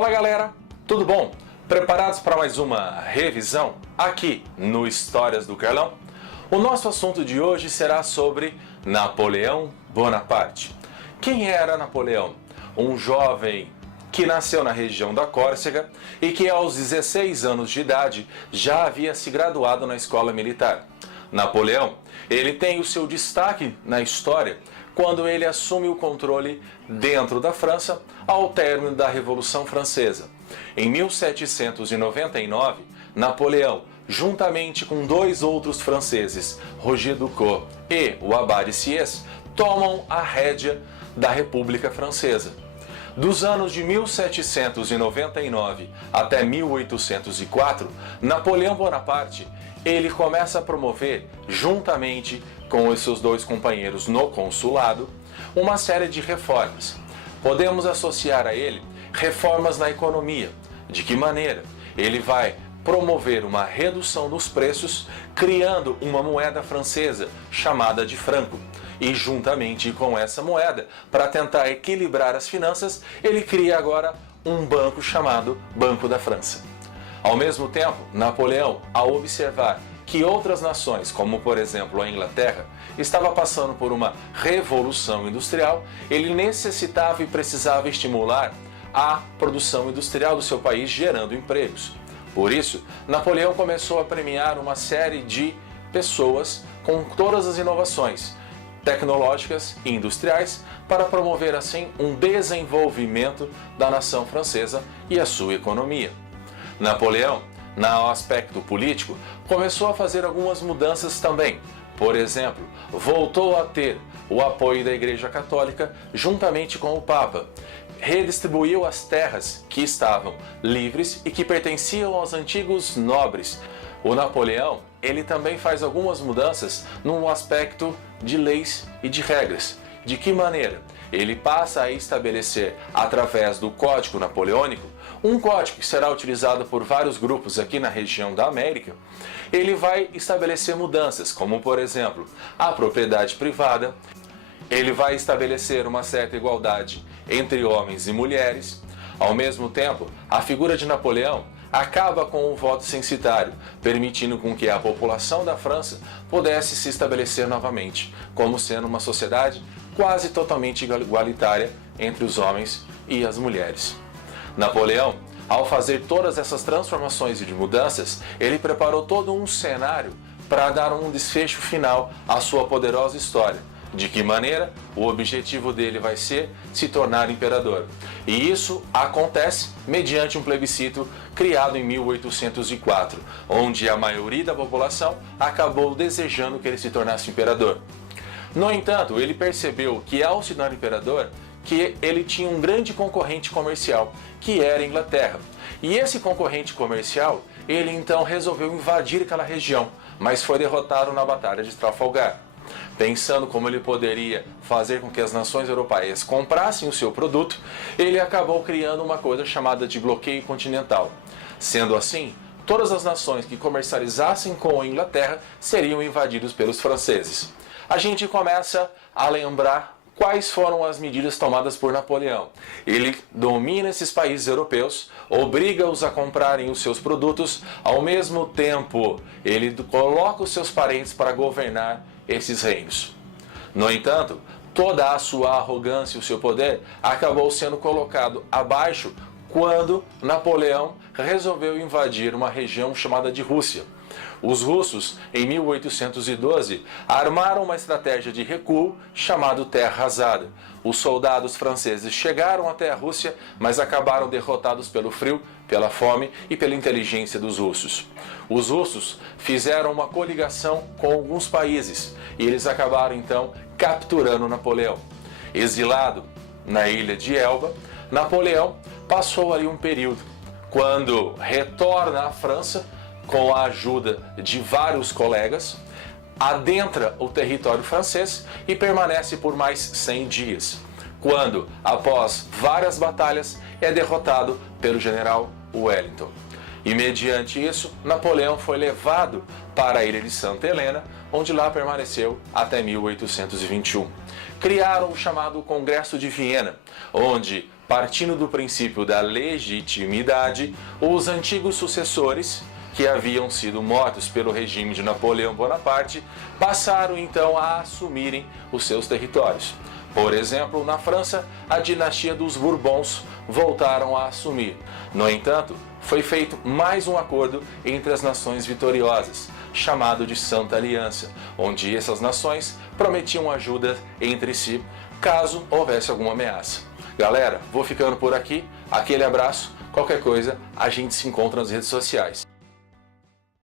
Fala galera, tudo bom? Preparados para mais uma revisão aqui no Histórias do Carlão? O nosso assunto de hoje será sobre Napoleão Bonaparte. Quem era Napoleão? Um jovem que nasceu na região da Córcega e que aos 16 anos de idade já havia se graduado na escola militar. Napoleão, ele tem o seu destaque na história quando ele assume o controle dentro da França ao término da Revolução Francesa. Em 1799, Napoleão, juntamente com dois outros franceses, Roger Ducos e o Abade Sieyès, tomam a rédea da República Francesa. Dos anos de 1799 até 1804, Napoleão Bonaparte ele começa a promover, juntamente com os seus dois companheiros no consulado, uma série de reformas. Podemos associar a ele reformas na economia. De que maneira? Ele vai promover uma redução dos preços, criando uma moeda francesa chamada de franco. E juntamente com essa moeda, para tentar equilibrar as finanças, ele cria agora um banco chamado Banco da França. Ao mesmo tempo, Napoleão, ao observar que outras nações, como por exemplo a Inglaterra, estava passando por uma revolução industrial, ele necessitava e precisava estimular a produção industrial do seu país, gerando empregos. Por isso, Napoleão começou a premiar uma série de pessoas com todas as inovações tecnológicas e industriais para promover assim um desenvolvimento da nação francesa e a sua economia. Napoleão, no aspecto político, começou a fazer algumas mudanças também. Por exemplo, voltou a ter o apoio da Igreja Católica juntamente com o Papa. Redistribuiu as terras que estavam livres e que pertenciam aos antigos nobres. O Napoleão, ele também faz algumas mudanças no aspecto de leis e de regras. De que maneira? Ele passa a estabelecer, através do Código Napoleônico, um código que será utilizado por vários grupos aqui na região da América. Ele vai estabelecer mudanças, como por exemplo, a propriedade privada. Ele vai estabelecer uma certa igualdade entre homens e mulheres. Ao mesmo tempo, a figura de Napoleão acaba com o voto censitário, permitindo com que a população da França pudesse se estabelecer novamente, como sendo uma sociedade quase totalmente igualitária entre os homens e as mulheres. Napoleão, ao fazer todas essas transformações e de mudanças, ele preparou todo um cenário para dar um desfecho final à sua poderosa história. De que maneira? O objetivo dele vai ser se tornar imperador. E isso acontece mediante um plebiscito criado em 1804, onde a maioria da população acabou desejando que ele se tornasse imperador. No entanto, ele percebeu que ao se tornar imperador, que ele tinha um grande concorrente comercial, que era a Inglaterra. E esse concorrente comercial, ele então resolveu invadir aquela região, mas foi derrotado na Batalha de Trafalgar. Pensando como ele poderia fazer com que as nações europeias comprassem o seu produto, ele acabou criando uma coisa chamada de bloqueio continental. Sendo assim, todas as nações que comercializassem com a Inglaterra seriam invadidas pelos franceses. A gente começa a lembrar quais foram as medidas tomadas por Napoleão. Ele domina esses países europeus, obriga-os a comprarem os seus produtos, ao mesmo tempo ele coloca os seus parentes para governar esses reinos. No entanto, toda a sua arrogância e o seu poder acabou sendo colocado abaixo quando Napoleão resolveu invadir uma região chamada de Rússia. Os russos, em 1812, armaram uma estratégia de recuo chamada Terra Arrasada. Os soldados franceses chegaram até a Rússia, mas acabaram derrotados pelo frio, pela fome e pela inteligência dos russos. Os russos fizeram uma coligação com alguns países e eles acabaram então capturando Napoleão. Exilado na ilha de Elba, Napoleão passou ali um período. Quando retorna à França, com a ajuda de vários colegas, adentra o território francês e permanece por mais 100 dias, quando, após várias batalhas, é derrotado pelo general Wellington. E mediante isso, Napoleão foi levado para a ilha de Santa Helena, onde lá permaneceu até 1821. Criaram o chamado Congresso de Viena, onde partindo do princípio da legitimidade, os antigos sucessores, que haviam sido mortos pelo regime de Napoleão Bonaparte, passaram então a assumirem os seus territórios. Por exemplo, na França, a dinastia dos Bourbons voltaram a assumir. No entanto, foi feito mais um acordo entre as nações vitoriosas, chamado de Santa Aliança, onde essas nações prometiam ajuda entre si caso houvesse alguma ameaça. Galera, vou ficando por aqui. Aquele abraço. Qualquer coisa, a gente se encontra nas redes sociais.